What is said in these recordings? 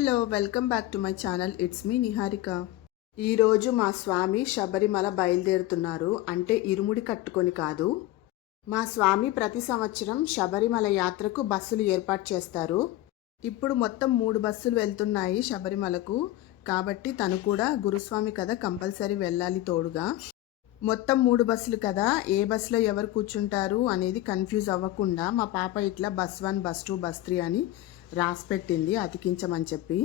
Hello welcome back to my channel. It's me Niharika. ఈరోజు మా స్వామి శబరిమల బయలుదేరుతున్నారు. అంటే ఇరుముడి కట్టుకొని కాదు. మా స్వామి ప్రతి సంవత్సరం శబరిమల యాత్రకు బస్సులు ఏర్పాటు చేస్తారు. ఇప్పుడు మొత్తం మూడు బస్సులు వెళ్తున్నాయి శబరిమలకు. కాబట్టి తను కూడా గురుస్వామి కదా కంపల్సరీ వెళ్ళాలి తోడుగా. మొత్తం మూడు బస్సులు కదా. ఏ బస్సులో ఎవరు కూర్చుంటారు అనేది కన్ఫ్యూజ్ అవ్వకుండా మా పాప ఇట్లా bus one bus two bus three అని రాసిపెట్టింది అతికించమని చెప్పి.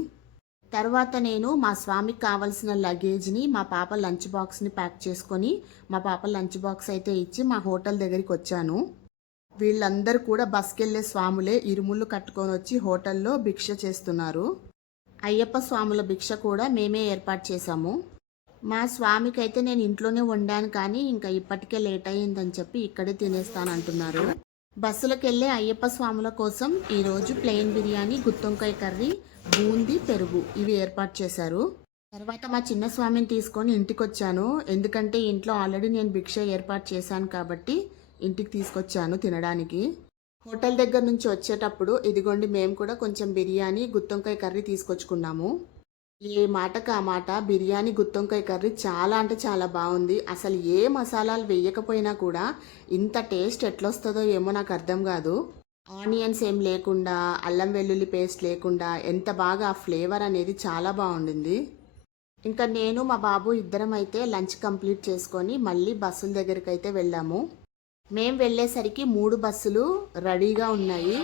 తర్వాత నేను మా స్వామికి కావాల్సిన లగేజ్ని మా పాప లంచ్ బాక్స్ని ప్యాక్ చేసుకొని మా పాప లంచ్ బాక్స్ అయితే ఇచ్చి మా హోటల్ దగ్గరికి వచ్చాను. వీళ్ళందరూ కూడా బస్కి స్వాములే ఇరుముళ్ళు కట్టుకొని వచ్చి హోటల్లో భిక్ష చేస్తున్నారు. అయ్యప్ప స్వాముల భిక్ష కూడా మేమే ఏర్పాటు చేశాము. మా స్వామికి అయితే నేను ఇంట్లోనే వండాను కానీ ఇంకా ఇప్పటికే లేట్ అయ్యిందని చెప్పి ఇక్కడే తినేస్తాను అంటున్నారు బస్సులకు వెళ్ళే అయ్యప్ప స్వాముల కోసం ఈరోజు ప్లెయిన్ బిర్యానీ గుత్తొంకాయ కర్రీ బూందీ పెరుగు ఇవి ఏర్పాటు చేశారు. తర్వాత మా చిన్న స్వామిని తీసుకొని ఇంటికి వచ్చాను ఎందుకంటే ఇంట్లో ఆల్రెడీ నేను భిక్ష ఏర్పాటు చేశాను కాబట్టి ఇంటికి తీసుకొచ్చాను తినడానికి. హోటల్ దగ్గర నుంచి వచ్చేటప్పుడు ఇదిగోండి మేము కూడా కొంచెం బిర్యానీ గుత్తొంకాయ కర్రీ తీసుకొచ్చుకున్నాము. ఏ మాటకు ఆ మాట బిర్యానీ గుత్తొంకాయ కర్రీ చాలా అంటే చాలా బాగుంది. అసలు ఏ మసాలాలు వేయకపోయినా కూడా ఇంత టేస్ట్ ఎట్లొస్తుందో ఏమో నాకు అర్థం కాదు. ఆనియన్స్ ఏం లేకుండా అల్లం వెల్లుల్లి పేస్ట్ లేకుండా ఎంత బాగా ఆ ఫ్లేవర్ అనేది చాలా బాగుండింది. ఇంకా నేను మా బాబు ఇద్దరం అయితే లంచ్ కంప్లీట్ చేసుకొని మళ్ళీ బస్సుల దగ్గరికి అయితే వెళ్ళాము. మేము వెళ్ళేసరికి మూడు బస్సులు రెడీగా ఉన్నాయి.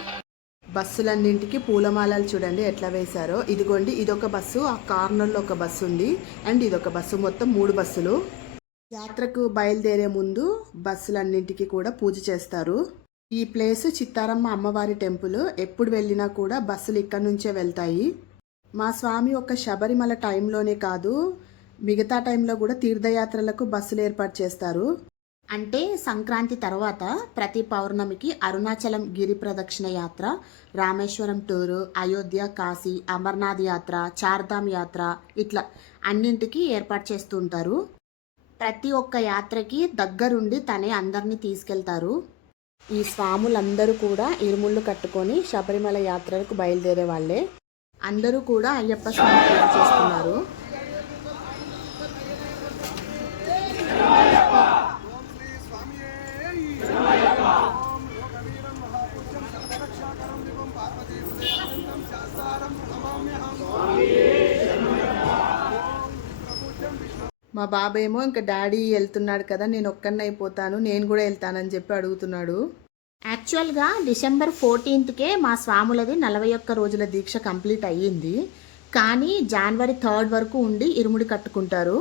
బస్సులన్నింటికి పూలమాలలు చూడండి ఎట్లా వేశారో. ఇదిగోండి ఇదొక బస్సు ఆ కార్నర్లో ఒక బస్సు ఉంది. అండ్ ఇదొక బస్సు మొత్తం మూడు బస్సులు. యాత్రకు బయలుదేరే ముందు బస్సులన్నింటికి కూడా పూజ చేస్తారు. ఈ ప్లేస్ చిత్తారమ్మ అమ్మవారి టెంపుల్. ఎప్పుడు వెళ్ళినా కూడా బస్సులు ఇక్కడ నుంచే వెళ్తాయి. మా స్వామి ఒక శబరిమల టైంలోనే కాదు మిగతా టైంలో కూడా తీర్థయాత్రలకు బస్సులు ఏర్పాటు చేస్తారు. అంటే సంక్రాంతి తర్వాత ప్రతి పౌర్ణమికి అరుణాచలం గిరి ప్రదక్షిణ యాత్ర రామేశ్వరం టూరు అయోధ్య కాశీ అమర్నాథ్ యాత్ర చార్ధామ్ యాత్ర ఇట్లా అన్నింటికి ఏర్పాటు చేస్తూ ఉంటారు. ప్రతి ఒక్క యాత్రకి దగ్గరుండి తనే అందరినీ తీసుకెళ్తారు. ఈ స్వాములందరూ కూడా ఇరుముళ్ళు కట్టుకొని శబరిమల యాత్రలకు బయలుదేరే వాళ్ళే. అందరూ కూడా అయ్యప్ప స్వామి పూజ చేస్తున్నారు. మా బాబేమో ఇంకా డాడీ వెళ్తున్నాడు కదా నేను ఒక్కడిని అయిపోతాను నేను కూడా వెళ్తానని చెప్పి అడుగుతున్నాడు. యాక్చువల్గా డిసెంబర్ ఫోర్టీన్త్కే మా స్వాములది నలభై ఒక్క రోజుల దీక్ష కంప్లీట్ అయ్యింది. కానీ జనవరి థర్డ్ వరకు ఉండి ఇరుముడి కట్టుకుంటారు.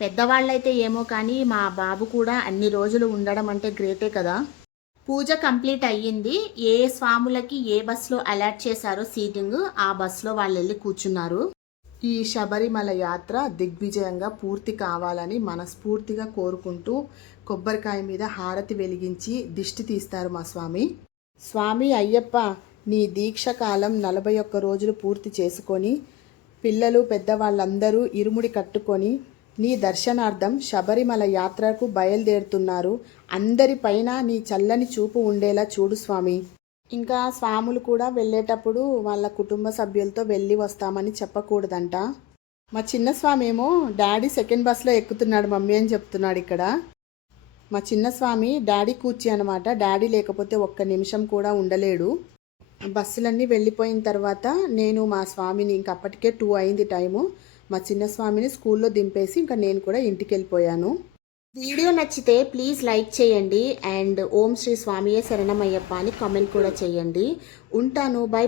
పెద్దవాళ్ళైతే ఏమో కానీ మా బాబు కూడా అన్ని రోజులు ఉండడం అంటే గ్రేటే కదా. పూజ కంప్లీట్ అయ్యింది. ఏ స్వాములకి ఏ బస్సులో అలాట్ చేశారో సీటింగ్ ఆ బస్సులో వాళ్ళు వెళ్ళి కూర్చున్నారు. ఈ శబరిమల యాత్ర దిగ్విజయంగా పూర్తి కావాలని మనస్ఫూర్తిగా కోరుకుంటూ కొబ్బరికాయ మీద హారతి వెలిగించి దిష్టి తీస్తారు మా స్వామి. స్వామి అయ్యప్ప నీ దీక్ష కాలం నలభై ఒక్క రోజులు పూర్తి చేసుకొని పిల్లలు పెద్దవాళ్ళందరూ ఇరుముడి కట్టుకొని నీ దర్శనార్థం శబరిమల యాత్రకు బయలుదేరుతున్నారు. అందరిపైన నీ చల్లని చూపు ఉండేలా చూడు స్వామి. ఇంకా స్వాములు కూడా వెళ్ళేటప్పుడు వాళ్ళ కుటుంబ సభ్యులతో వెళ్ళి వస్తామని చెప్పకూడదంట. మా చిన్న స్వామి ఏమో డాడీ సెకండ్ బస్లో ఎక్కుతున్నాడు మమ్మీ అని చెప్తున్నాడు ఇక్కడ. మా చిన్న స్వామి డాడీ కూర్చి అనమాట డాడీ లేకపోతే ఒక్క నిమిషం కూడా ఉండలేడు. బస్సులన్నీ వెళ్ళిపోయిన తర్వాత నేను మా స్వామిని ఇంక అప్పటికే టూ అయింది టైము. మా చిన్న స్వామిని స్కూల్లో దింపేసి ఇంకా నేను కూడా ఇంటికి వెళ్ళిపోయాను. వీడియో నచ్చితే ప్లీజ్ లైక్ చేయండి అండ్ ఓం శ్రీ స్వామియే శరణమయ్యప్ప అని కామెంట్ కూడా చేయండి. ఉంటాను. బై.